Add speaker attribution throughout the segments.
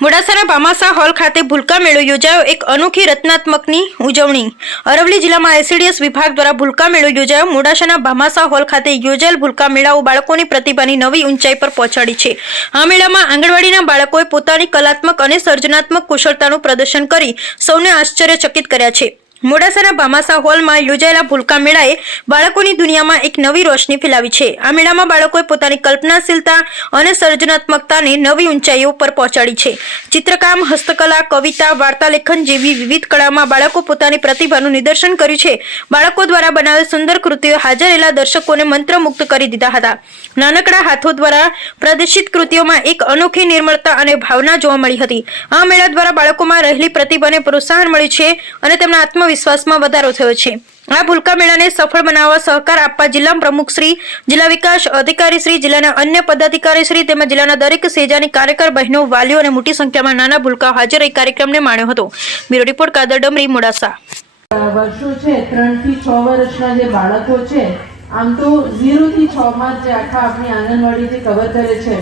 Speaker 1: મોડાસાના ભામાસા hall ખાતે ભૂલકા મેળો યોજાયો. એક અનોખી રચનાત્મકની ઉજવણી. અરવલી જિલ્લામાં એસીડીએસ વિભાગ દ્વારા ભૂલકા મેળો યોજાયો. મોડાસાના ભામાસા હોલ ખાતે યોજાયેલ ભૂલકા મેળાઓ બાળકોની પ્રતિભાની નવી ઊંચાઈ પર પહોંચાડી છે. આ મેળામાં આંગણવાડીના બાળકોએ પોતાની કલાત્મક અને સર્જનાત્મક કુશળતાનું પ્રદર્શન કરી સૌને આશ્ચર્યચકિત કર્યા છે. મોડાસાના ભામાસા હોલમાં યોજાયેલા ભૂલકા મેળાએ બાળકોની દુનિયામાં એક નવી રોશની ફેલાવી છે. આ મેળામાં બાળકોએ પોતાની કલ્પનાશીલતા અને સર્જનાત્મકતાને નવી ઊંચાઈઓ પર પહોંચાડી છે. ચિત્રકામ, હસ્તકલા, કવિતા, વાર્તાલેખન જેવી વિવિધ કળામાં બાળકો પોતાની પ્રતિભાનું નિદર્શન કર્યું છે. બાળકો દ્વારા બનાવેલ સુંદર કૃતિઓ હાજર રહેલા દર્શકોને મંત્રમુગ્ધ કરી દીધા હતા. નાનકડા હાથો દ્વારા પ્રદર્શિત કૃતિઓમાં એક અનોખી નિર્મળતા અને ભાવના જોવા મળી હતી. આ મેળા દ્વારા બાળકોમાં રહેલી પ્રતિભાને પ્રોત્સાહન મળ્યું છે અને તેમના આત્મવિશ્વાસમાં વધારો થયો છે. આ ભૂલકા મેળાને સફળ બનાવવા સહકાર આપવા જિલ્લા પ્રમુખ શ્રી, જિલ્લા વિકાસ અધિકારી શ્રી, જિલ્લાના અન્ય પદાધિકારી શ્રી તેમજ જિલ્લાના દરેક સેજાની કાર્યકર, બહેનો, વાલીઓ અને મોટી સંખ્યામાં નાના ભૂલકા હાજર રહી કાર્યક્રમને માણ્યો હતો. Bureau report Kadar Damri, Modasa.
Speaker 2: વર્ષો છે, ત્રણથી છ વર્ષના જે બાળકો છે, આમ તો ઝીરો થી છ માં જે આખા આપણી આંગણવાડી જે કવર કરે છે.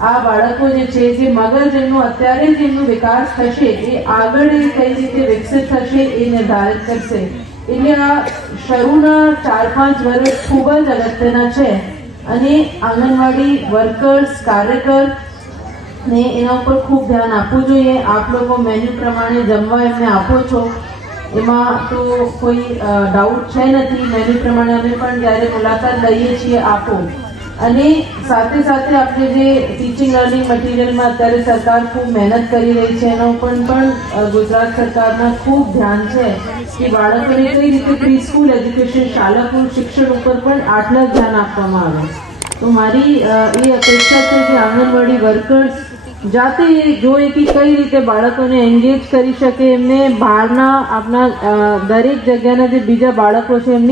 Speaker 2: આ બાળકો જે છે, જે મગજ એમનું અત્યારે જ એમનો વિકાસ થશે, એ આગળ એ કઈ રીતે વિકસિત થશે, એ નિર્ધારિત કરશે. એટલે આ શરૂના ચાર પાંચ વર્ષ ખૂબ જ અગત્યના છે. અને આંગણવાડી વર્કર્સ, કાર્યકર ને એના ઉપર ખૂબ ધ્યાન આપવું જોઈએ. આપ લોકો મેન્યુ પ્રમાણે જમવા એમને આપો છો. એમાં તો કોઈ ડાઉટ છે નથી. મેન્યુ પ્રમાણે અમે પણ જ્યારે મુલાકાત લઈએ છીએ, આપો. અને સાથે સાથે આપણે જે ટીચિંગ લર્નિંગ મટીરિયલમાં અત્યારે સરકાર ખૂબ મહેનત કરી રહી છે, એના ઉપર પણ ગુજરાત સરકારના ખૂબ ધ્યાન છે કે બાળકોને કઈ રીતે પ્રી સ્કૂલ એજ્યુકેશન શાળાકીય શિક્ષણ ઉપર પણ આટલા ધ્યાન આપવામાં આવે. તો મારી એ અપેક્ષા છે કે આંગણવાડી વર્કર્સ જાતે જોઈએ જોઈ કે કઈ રીતે બાળકોને એન્ગેજ કરી શકે, એમને બહારના આપણા દરેક જગ્યાના જે બીજા બાળકો છે, એમની